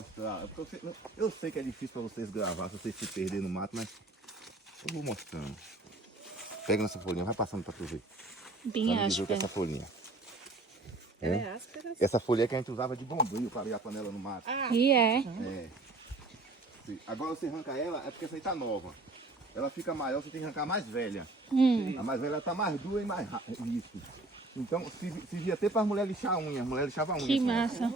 mostrar. Eu sei que é difícil para vocês gravar, se vocês se perderem no mato, mas eu vou mostrando. Pega nessa folhinha, vai passando para tu ver. Bem Sabe dizer o que é áspera. essa folhinha? Ela é áspera. Essa folha que a gente usava de bombril para abrir a panela no mato. E é. É. Agora você arranca ela, é porque essa aí tá nova. Ela fica maior, você tem que arrancar a mais velha. A mais velha tá mais dura e mais isso. Então, se via até para as mulheres lixar a unha, as mulheres lixavam a unha. Que com ela. massa.